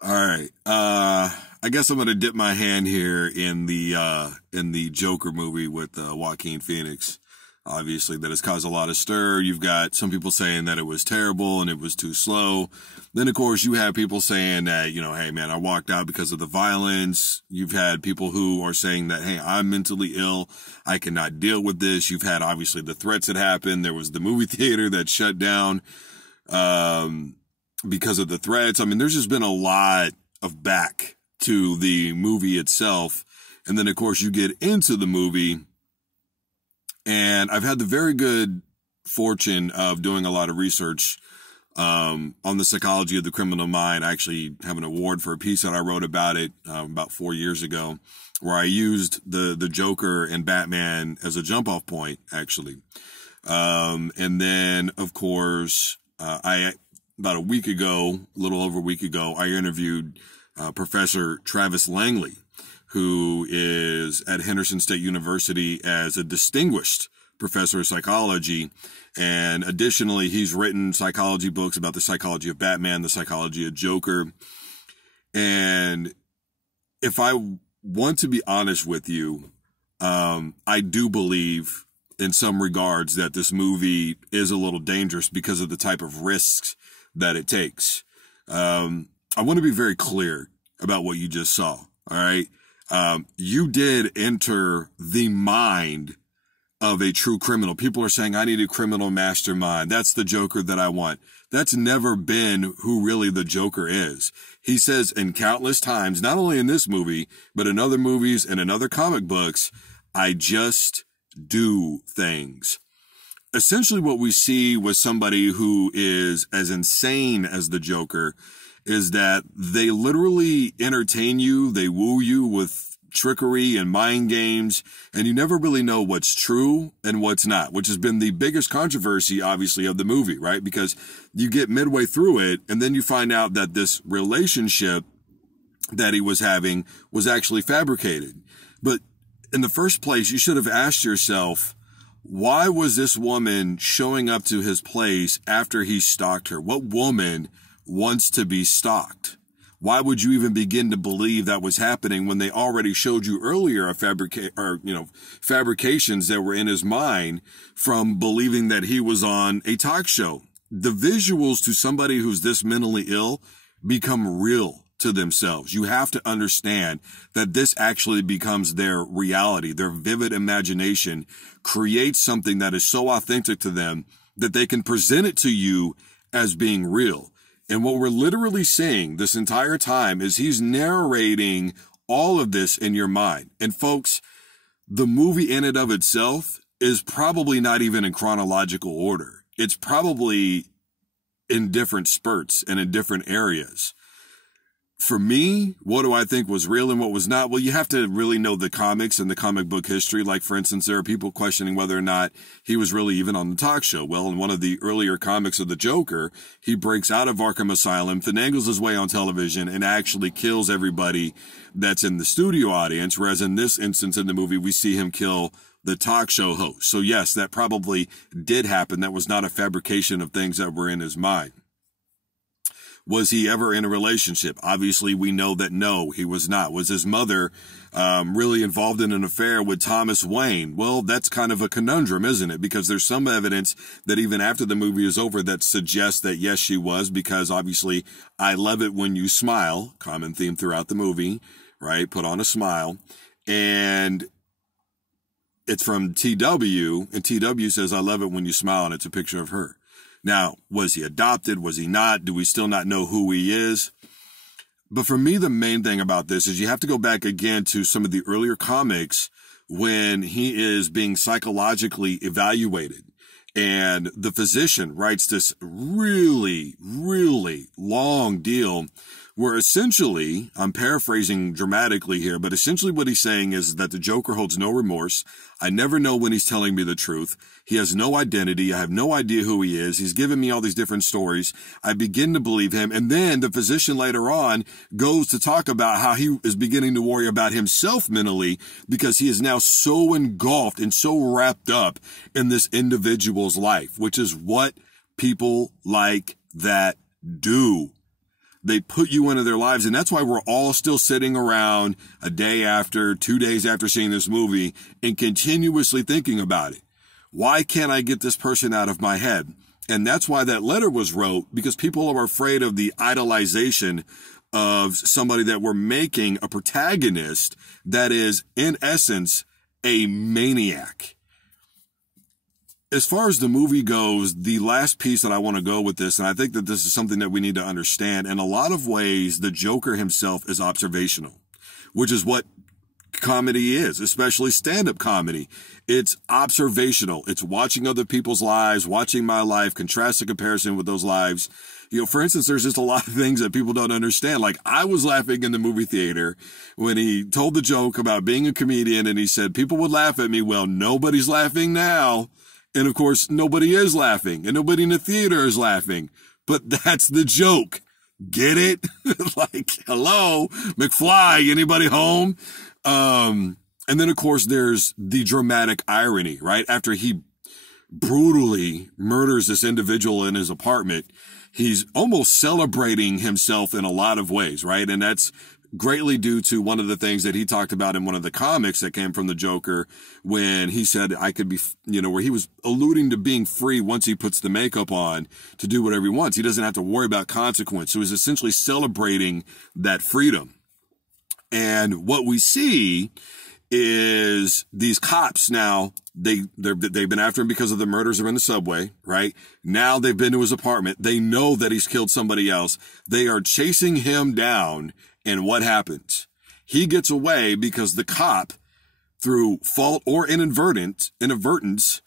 All right. I guess I'm gonna dip my hand here in the Joker movie with Joaquin Phoenix. Obviously, that has caused a lot of stir. You've got some people saying that it was terrible and it was too slow. Then, of course, you have people saying that, hey, man, I walked out because of the violence. You've had people who are saying that, hey, I'm mentally ill. I cannot deal with this. You've had, obviously, the threats that happened. There was the movie theater that shut down because of the threats. I mean, there's just been a lot of back to the movie itself. And then, of course, you get into the movie. And I've had the very good fortune of doing a lot of research on the psychology of the criminal mind. I actually have an award for a piece that I wrote about it about 4 years ago, where I used the Joker and Batman as a jump-off point, actually. And then, of course, about a week ago, a little over a week ago, I interviewed Professor Travis Langley, who is at Henderson State University as a distinguished professor of psychology. And additionally, he's written psychology books about the psychology of Batman, the psychology of Joker. And if I want to be honest with you, I do believe in some regards that this movie is a little dangerous because of the type of risks that it takes. I want to be very clear about what you just saw. All right. You did enter the mind of a true criminal. People are saying, I need a criminal mastermind. That's the Joker that I want. That's never been who really the Joker is. He says in countless times, not only in this movie, but in other movies and in other comic books, I just do things. Essentially what we see with somebody who is as insane as the Joker is that they literally entertain you, they woo you with trickery and mind games, and you never really know what's true and what's not, which has been the biggest controversy, obviously, of the movie, right? Because you get midway through it, and then you find out that this relationship that he was having was actually fabricated. But in the first place, you should have asked yourself, why was this woman showing up to his place after he stalked her? What woman wants to be stalked? Why would you even begin to believe that was happening when they already showed you earlier fabrications that were in his mind from believing that he was on a talk show? The visuals to somebody who's this mentally ill become real to themselves. You have to understand that this actually becomes their reality. Their vivid imagination creates something that is so authentic to them that they can present it to you as being real. And what we're literally seeing this entire time is he's narrating all of this in your mind. And folks, the movie in and of itself is probably not even in chronological order. It's probably in different spurts and in different areas. For me, what do I think was real and what was not? Well, you have to really know the comics and the comic book history. Like, for instance, there are people questioning whether or not he was really even on the talk show. Well, in one of the earlier comics of the Joker, he breaks out of Arkham Asylum, finagles his way on television, and actually kills everybody that's in the studio audience. Whereas in this instance in the movie, we see him kill the talk show host. So yes, that probably did happen. That was not a fabrication of things that were in his mind. Was he ever in a relationship? Obviously, we know that no, he was not. Was his mother really involved in an affair with Thomas Wayne? Well, that's kind of a conundrum, isn't it? Because there's some evidence that even after the movie is over that suggests that yes, she was, because obviously, I love it when you smile, common theme throughout the movie, right? Put on a smile. And it's from TW, and TW says, I love it when you smile, and it's a picture of her. Now, was he adopted? Was he not? Do we still not know who he is? But for me, the main thing about this is you have to go back again to some of the earlier comics when he is being psychologically evaluated. And the physician writes this really, really long deal where essentially, I'm paraphrasing dramatically here, but essentially what he's saying is that the Joker holds no remorse. I never know when he's telling me the truth. He has no identity. I have no idea who he is. He's given me all these different stories. I begin to believe him. And then the physician later on goes to talk about how he is beginning to worry about himself mentally because he is now so engulfed and so wrapped up in this individual's life, which is what people like that do. They put you into their lives. And that's why we're all still sitting around a day after, 2 days after seeing this movie and continuously thinking about it. Why can't I get this person out of my head? And that's why that letter was wrote, because people are afraid of the idolization of somebody that we're making a protagonist that is, in essence, a maniac. As far as the movie goes, the last piece that I want to go with this, and I think that this is something that we need to understand, in a lot of ways, the Joker himself is observational, which is what comedy is, especially stand-up comedy. It's observational. It's watching other people's lives, watching my life, contrast the comparison with those lives. You know, for instance, there's just a lot of things that people don't understand. Like, I was laughing in the movie theater when he told the joke about being a comedian, and he said, people would laugh at me. Well, nobody's laughing now. And of course, nobody is laughing, and nobody in the theater is laughing. But that's the joke. Get it? Like, hello, McFly, anybody home? And then, of course, there's the dramatic irony, right? After he brutally murders this individual in his apartment, he's almost celebrating himself in a lot of ways, right? And that's greatly due to one of the things that he talked about in one of the comics that came from the Joker, when he said, I could be, you know, where he was alluding to being free once he puts the makeup on to do whatever he wants. He doesn't have to worry about consequence. So he's essentially celebrating that freedom. And what we see is these cops now, they've been after him because of the murders in the subway, right? Now they've been to his apartment. They know that he's killed somebody else. They are chasing him down. And what happens? He gets away because the cop, through fault or inadvertence,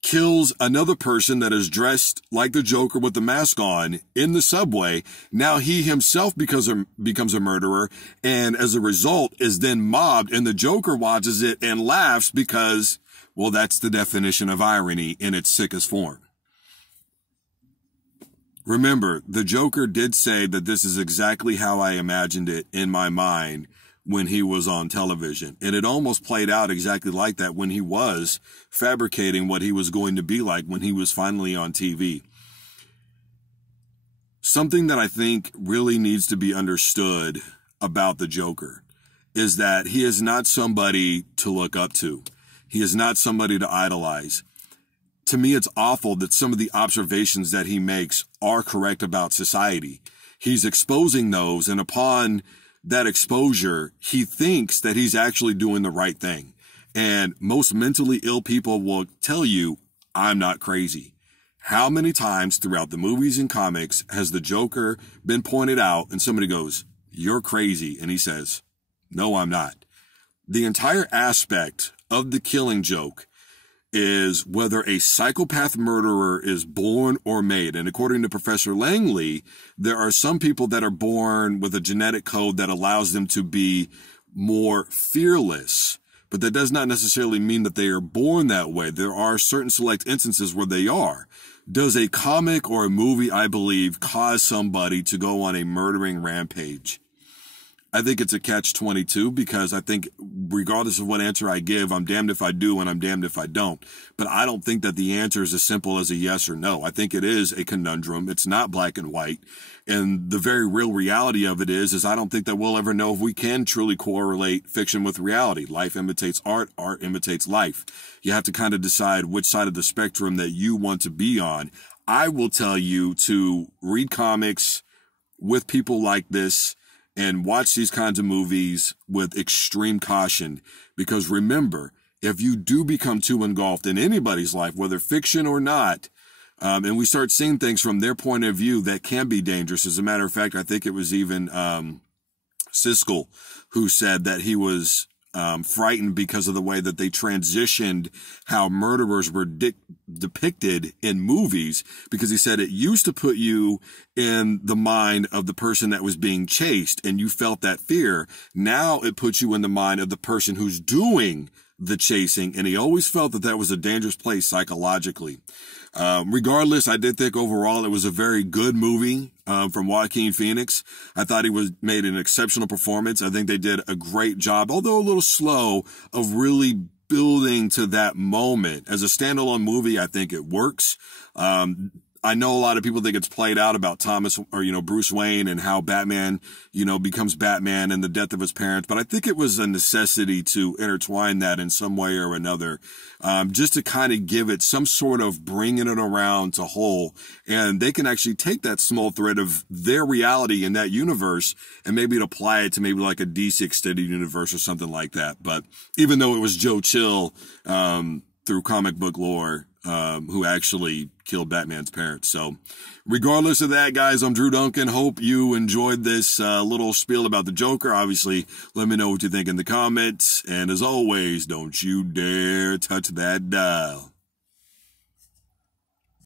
kills another person that is dressed like the Joker with the mask on in the subway. Now he himself becomes a murderer, and as a result is then mobbed, and the Joker watches it and laughs because, well, that's the definition of irony in its sickest form. Remember, the Joker did say that this is exactly how I imagined it in my mind when he was on television. And it almost played out exactly like that when he was fabricating what he was going to be like when he was finally on TV. Something that I think really needs to be understood about the Joker is that he is not somebody to look up to. He is not somebody to idolize. To me, it's awful that some of the observations that he makes are correct about society. He's exposing those, and upon that exposure, he thinks that he's actually doing the right thing. And most mentally ill people will tell you, I'm not crazy. How many times throughout the movies and comics has the Joker been pointed out and somebody goes, you're crazy, and he says, no, I'm not. The entire aspect of the Killing Joke is whether a psychopath murderer is born or made. And according to Professor Langley, there are some people that are born with a genetic code that allows them to be more fearless, but that does not necessarily mean that they are born that way. There are certain select instances where they are. Does a comic or a movie, I believe, cause somebody to go on a murdering rampage? I think it's a catch-22, because I think regardless of what answer I give, I'm damned if I do and I'm damned if I don't. But I don't think that the answer is as simple as a yes or no. I think it is a conundrum. It's not black and white. And the very real reality of it is I don't think that we'll ever know if we can truly correlate fiction with reality. Life imitates art. Art imitates life. You have to kind of decide which side of the spectrum that you want to be on. I will tell you to read comics with people like this and watch these kinds of movies with extreme caution, because remember, if you do become too engulfed in anybody's life, whether fiction or not, and we start seeing things from their point of view, that can be dangerous. As a matter of fact, I think it was even Siskel who said that he was frightened because of the way that they transitioned how murderers were depicted in movies, because he said it used to put you in the mind of the person that was being chased and you felt that fear. Now it puts you in the mind of the person who's doing the chasing, and he always felt that that was a dangerous place psychologically. Regardless, I did think overall it was a very good movie from Joaquin Phoenix. I thought he made an exceptional performance. I think they did a great job, although a little slow, of really building to that moment. As a standalone movie, I think it works. I know a lot of people think it's played out about Thomas or, Bruce Wayne and how Batman, becomes Batman and the death of his parents. But I think it was a necessity to intertwine that in some way or another, just to kind of give it some sort of bringing it around to whole. And they can actually take that small thread of their reality in that universe and maybe apply it to maybe like a DC extended universe or something like that. But even though it was Joe Chill, through comic book lore, who actually killed Batman's parents. So regardless of that, guys, I'm Drew Duncan. Hope you enjoyed this little spiel about the Joker. Obviously, let me know what you think in the comments. And as always, don't you dare touch that dial.